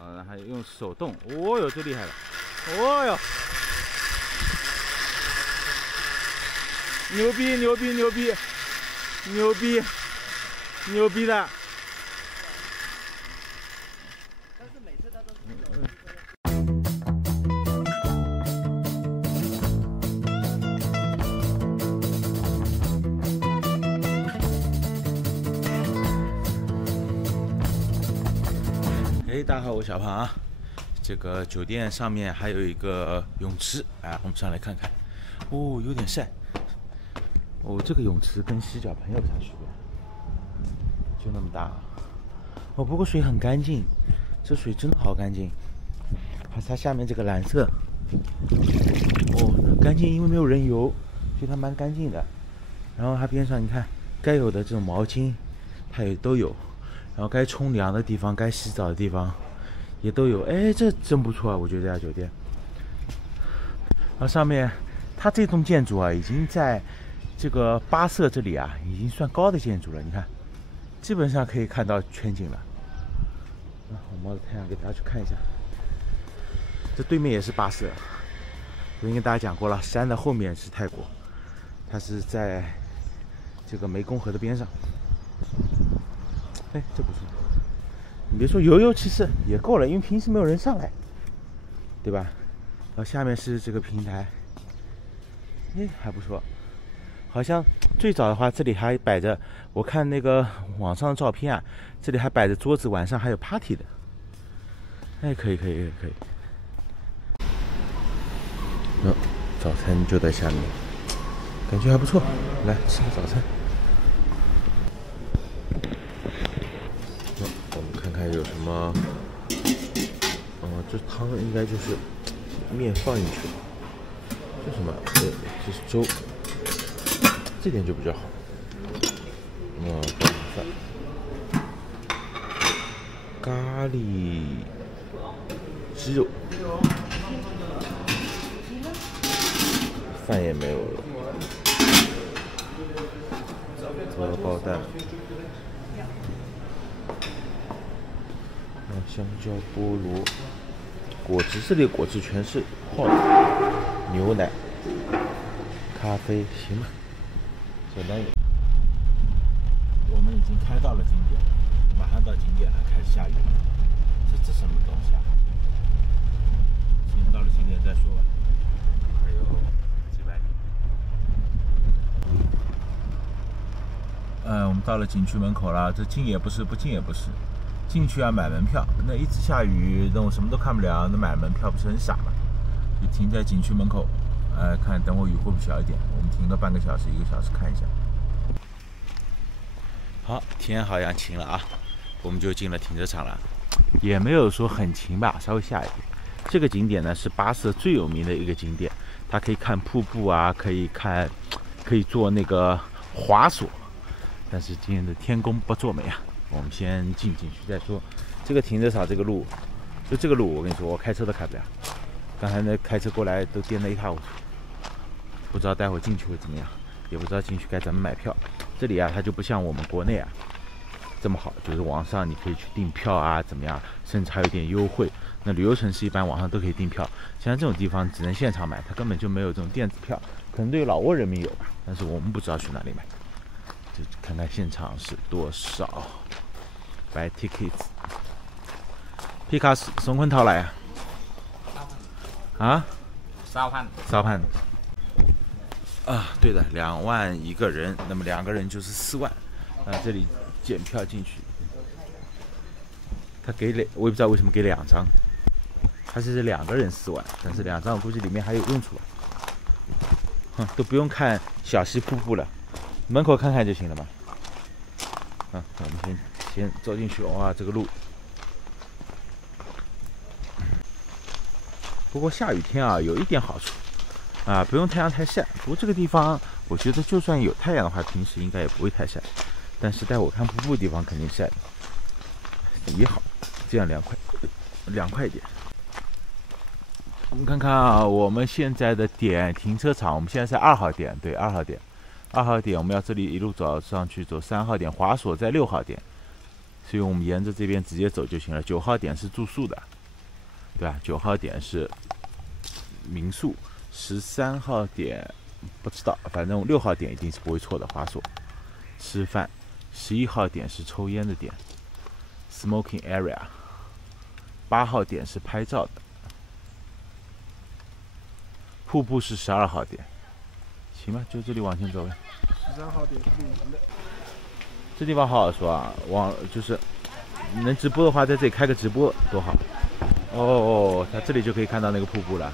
啊，还用手动，哦哟，这厉害了，哦哟，牛逼牛逼牛逼牛逼牛逼的！但是每次他都是。哎，大家好，我小胖啊。这个酒店上面还有一个泳池，哎，我们上来看看。哦，有点晒。哦，这个泳池跟洗脚盆有啥区别？就那么大。哦，不过水很干净，这水真的好干净。还它下面这个蓝色，哦，干净，因为没有人游，所以它蛮干净的。然后它边上你看，该有的这种毛巾，它也都有。然后该冲凉的地方，该洗澡的地方也都有。哎，这真不错啊，我觉得这家酒店。然后上面，它这栋建筑啊，已经在这个巴舍这里啊，已经算高的建筑了。你看，基本上可以看到全景了。我冒着太阳给大家去看一下，这对面也是巴舍。我已经跟大家讲过了，山的后面是泰国，它是在这个湄公河的边上。哎，这不错。你别说游其实也够了，因为平时没有人上来，对吧？然后下面是这个平台，哎，还不错。好像最早的话，这里还摆着，我看那个网上的照片啊，这里还摆着桌子，晚上还有 party 的。哎，可以。早餐就在下面，感觉还不错。来吃个早餐。我们看看有什么，这汤应该就是面放进去了，这什么？这是粥，这点就比较好。饭，咖喱鸡肉，饭也没有了，荷包蛋。香蕉、菠萝、果汁，这里果汁全是泡的，牛奶、咖啡，行吧，简单一点。我们已经开到了景点，马上到景点了，开始下雨了。这什么东西啊？先到了景点再说吧，还有几百米。我们到了景区门口了，这进也不是，不进也不是。进去要买门票，那一直下雨，那我什么都看不了，那买门票不是很傻吗？就停在景区门口，看等会雨会不会小一点，我们停个半个小时、1个小时看一下。好，天好像晴了啊，我们就进了停车场了，也没有说很晴吧，稍微下一点。这个景点呢是巴舍最有名的一个景点，它可以看瀑布啊，可以坐那个滑索，但是今天的天公不作美啊。我们先进去再说。这个停车场这个路，就这个路，我跟你说，我开车都开不了。刚才那开车过来都颠得一塌糊涂，不知道待会进去会怎么样，也不知道进去该怎么买票。这里啊，它就不像我们国内啊这么好，就是网上你可以去订票啊，怎么样，甚至还有点优惠。那旅游城市一般网上都可以订票，像这种地方只能现场买，它根本就没有这种电子票。可能对老挝人民有吧，但是我们不知道去哪里买。就看看现场是多少。Buy tickets。皮卡宋坤涛来啊？3万。啊，对的，2万一个人，那么2个人就是4万。这里检票进去，他给我也不知道为什么给2张，他是2个人4万，但是2张我估计里面还有用处吧。都不用看小溪瀑布了，门口看看就行了嘛。我们先走进去。哇，这个路。不过下雨天啊，有一点好处啊，不用太阳太晒。不过这个地方，我觉得就算有太阳的话，平时应该也不会太晒。但是带我看瀑布的地方肯定晒的，也好，这样凉快一点。我们看看啊，我们现在的点停车场，我们现在在2号点，对，2号点，我们要这里一路走上去，走3号点，滑索在6号点所以我们沿着这边直接走就行了。9号点是住宿的，对吧？9号点是民宿，13号点不知道，反正6号点一定是不会错的。滑索、吃饭，11号点是抽烟的点 ，smoking area。8号点是拍照的，瀑布是12号点。行吧，就这里往前走呗。13号点是露营的。这地方好好说啊，就是能直播的话，在这里开个直播多好。哦，它这里就可以看到那个瀑布了。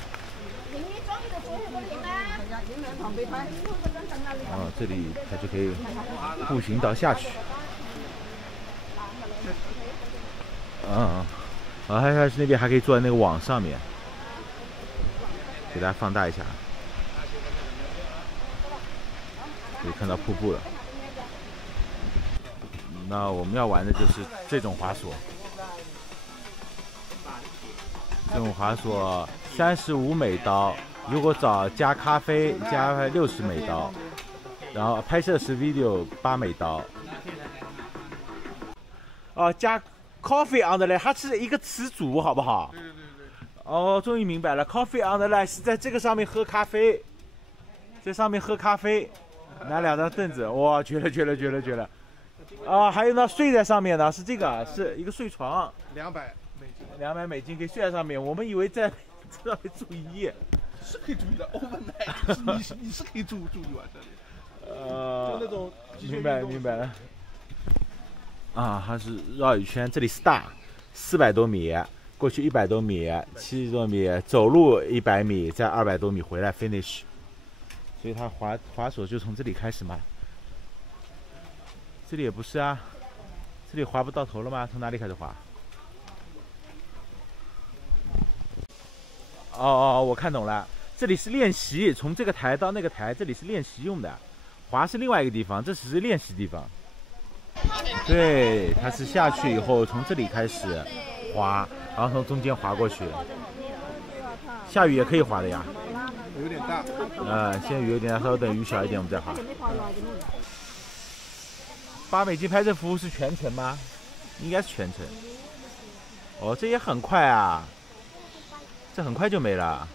哦，这里它就可以步行到下去。还是那边还可以坐在那个网上面，给大家放大一下，可以看到瀑布了。那我们要玩的就是这种滑索，这种滑索35美刀，如果找加咖啡加60美刀，然后拍摄时 video 8美刀。加 coffee on the line， 它是一个词组，好不好？对。哦，终于明白了 ，coffee on the line 是在这个上面喝咖啡，在上面喝咖啡，拿2张凳子，哇，绝了！还有呢，睡在上面的是这个，是一个睡床，200美金，200美金可以睡在上面。我们以为在这上面住1夜，是可以住的 ，overnight， 你是可以住一晚这里。就那种明白了。它是绕一圈，这里 start 400多米，过去100多米，70多米，走路100米，再200多米回来 finish。所以它滑索就从这里开始嘛。这里也不是啊，这里滑不到头了吗？从哪里开始滑？我看懂了，这里是练习，从这个台到那个台，这里是练习用的，滑是另外一个地方，这只是练习地方。对，它是下去以后从这里开始滑，然后从中间滑过去。下雨也可以滑的呀。有点大。现在雨有点大，稍微等雨小一点我们再滑。8美金拍摄服务是全程吗？应该是全程。这也很快啊，这很快就没了。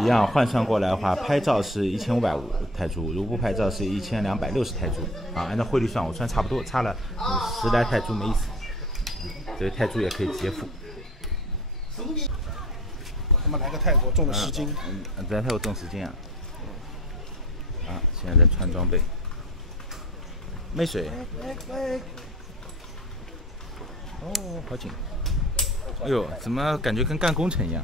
一样换算过来的话，拍照是1550泰铢，如不拍照是1260泰铢。按照汇率算，我算差不多，差了10来泰铢没意思。这个泰铢也可以直接付。他们来个泰国重了10斤。在泰国重10斤啊。现在在穿装备。没水。好紧。哎呦，怎么感觉跟干工程一样？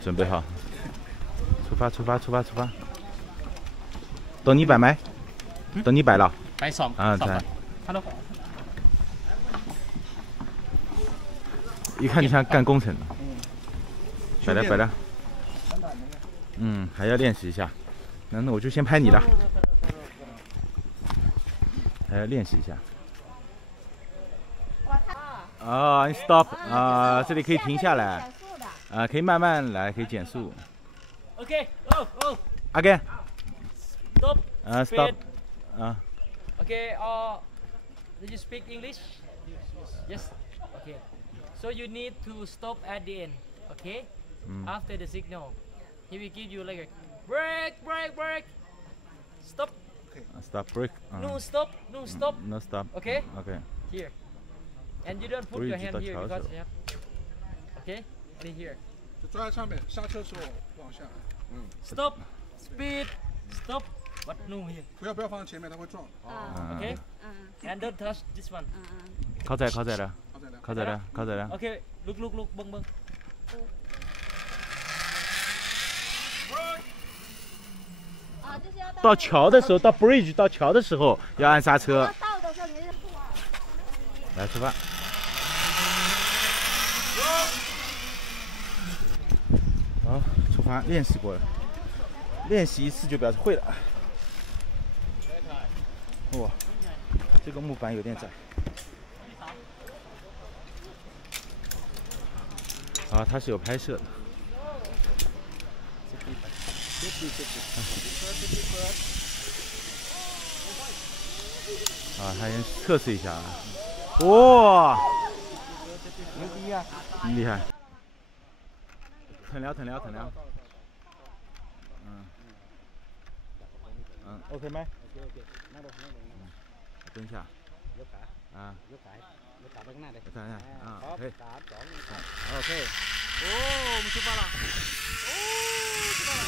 准备好，出发！等你摆麦，等你摆了。摆2在。Hello。一看就像干工程的。摆了。还要练习一下。那我就先拍你了。还要练习一下。你 stop 这里可以停下来。可以慢慢来，可以减速。OK， Again。Stop。Stop。Okay. Did you speak English? Yes. Okay. So you need to stop at the end. Okay. After the signal, he will give you like a break. Stop. Okay. Stop break. No stop. No stop. Okay. Okay. Here. And you don't put your hand here because you have. Okay. Only here. 就抓在上面，刹车时候往下。Stop. Speed. Stop. But no here. 不要放在前面，它会撞。Okay. And don't touch this one. 靠在了。Okay. Look. Bang. 到桥的时候，到 bridge 到桥的时候要按刹车。来出发。好，出发，练习过了，练习1次就表示会了。哇，这个木板有点窄。它是有拍摄的。啊，还先测试一下啊！哇，牛逼啊！厉害！藤条。OK 没 ？OK， 那都行。蹲下。有卡。啊。有卡到那里。看一下啊。好，OK。OK。哦，我们出发了。哦，出发了。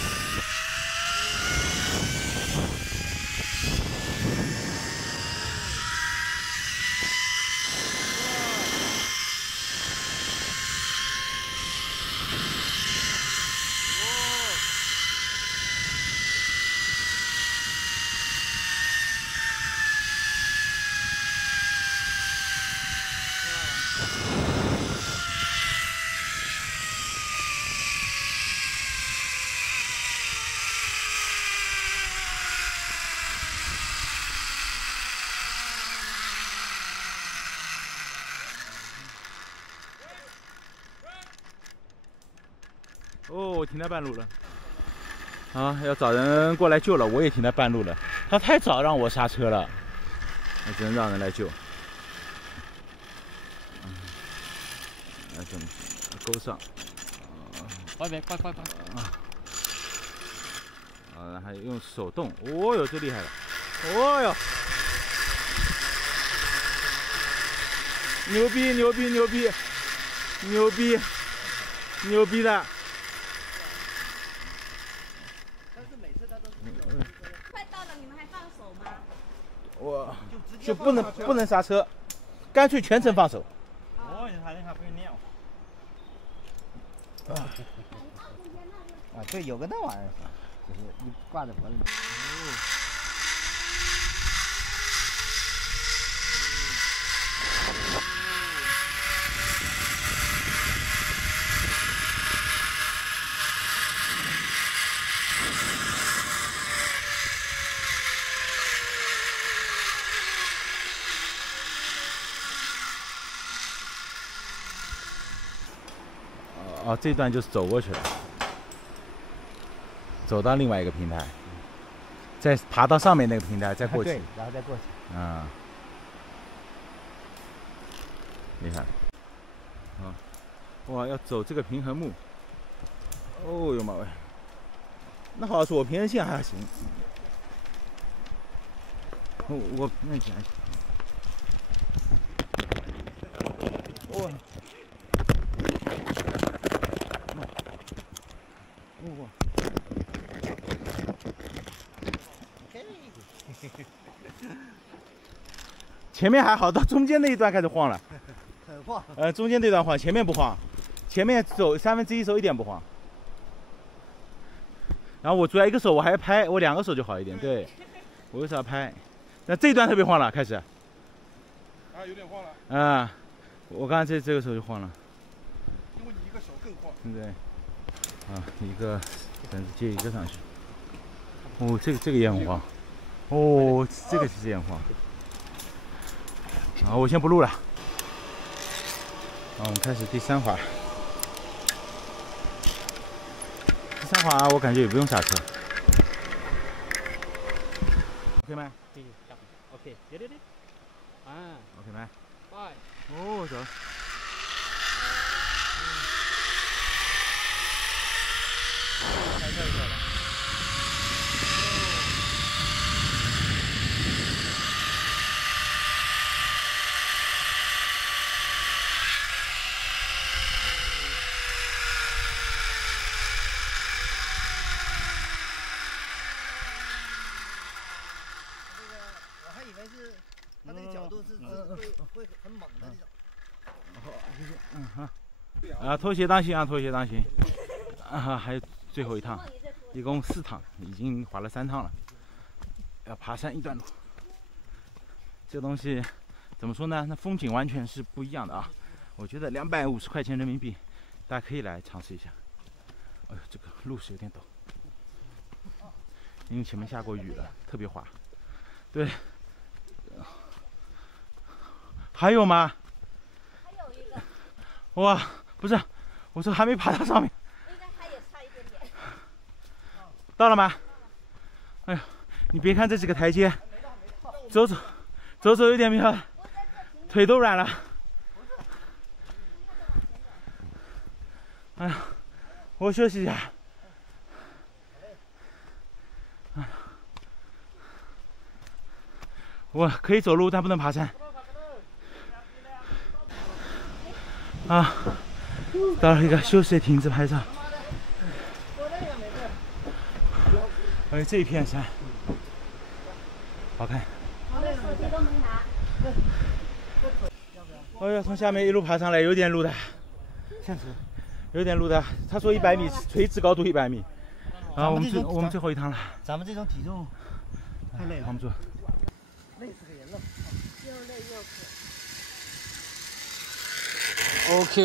哦，我停在半路了。啊，要找人过来救了，我也停在半路了。他太早让我刹车了，我只能让人来救。来，这么勾上。快！啊，还用手动。哦哟，这厉害了！哦哟，牛逼的！快到了，你们还放手吗？我就不能刹车，干脆全程放手。哦，你还不会尿。啊，对，有个那玩意儿，就是你挂在脖子里。哦，这段就是走过去了，走到另外一个平台，再爬到上面那个平台，再过去，对，然后再过去。嗯，厉害。啊，哇，要走这个平衡木。哦呦妈喂！那好说，我平衡线还行。我平衡线还行。哇！前面还好，到中间那一段开始晃了，很晃。中间这段晃，前面不晃，前面走1/3手一点不晃。然后我主要一个手我还拍，我2个手就好一点。对，我为啥拍？那这段特别晃了，开始。啊，有点晃了。啊，我刚才这个手就晃了。因为你一个手更晃。对。啊，一个绳子接一个上去。哦，这个也很晃。哦，这个是也很晃。好，我先不录了。好，我们开始第3滑。第3滑我感觉也不用刹车。OK 吗？对，OK， 对。啊 ，OK 吗？快。哦，走。我还以为是它那个角度是会很猛的那种。好，谢谢。嗯好。啊，拖鞋当心啊，拖鞋当心。啊，还有最后一趟，一共4趟，已经滑了3趟了。要爬山一段路，这东西怎么说呢？那风景完全是不一样的啊！我觉得250块钱人民币，大家可以来尝试一下。哎呦，这个路是有点陡，因为前面下过雨了，特别滑。对。还有吗？还有一个。哇，不是，我说还没爬到上面。应该还也差一点点。到了吗？哎呀，你别看这几个台阶，走有点迷了，腿都软了。哎呀，我休息一下。我可以走路，但不能爬山。啊，到了一个休息的亭子拍照。哎，这一片山，好看。我的手机都没拿。哎呀，从下面一路爬上来，有点路的，有点路的。他说100米，垂直高度100米。啊，我们最后一趟了。咱们这种体重太累了，扛不住。累死个人了。又累又渴。 OK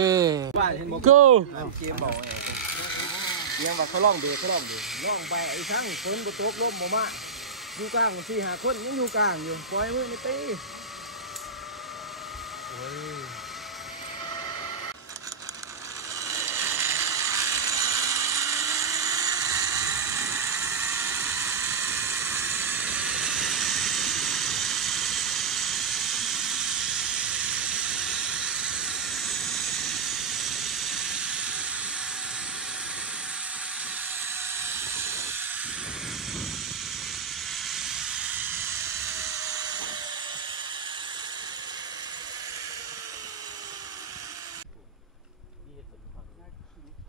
go เกมบอกยังว่าเขาล่องเบรกล่องไปไอ้ช่างคนบนโต๊ะล้มมาอยู่กลาง4 5 คนยังอยู่กลางอยู่ปล่อยมือไม่ตี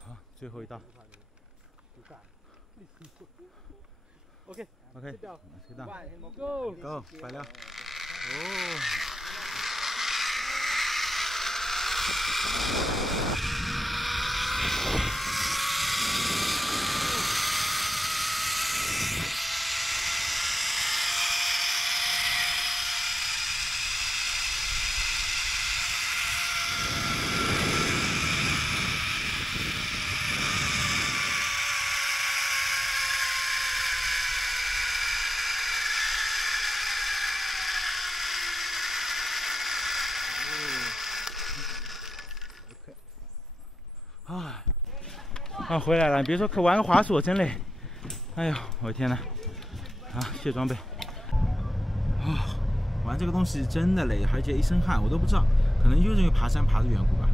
好，最后一道。OK， 谁到 ？Go， 快了。哦。啊，回来了！你别说，可玩个滑索真累。哎呦，我的天哪！啊，卸装备。啊，玩这个东西真的累，而且一身汗，我都不知道，可能就是因为爬山爬的缘故吧。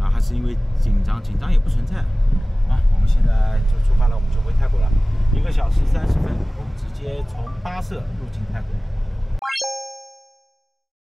啊，还是因为紧张也不存在。啊，我们现在就出发了，我们就回泰国了。1个小时30分，我们直接从巴舍入境泰国。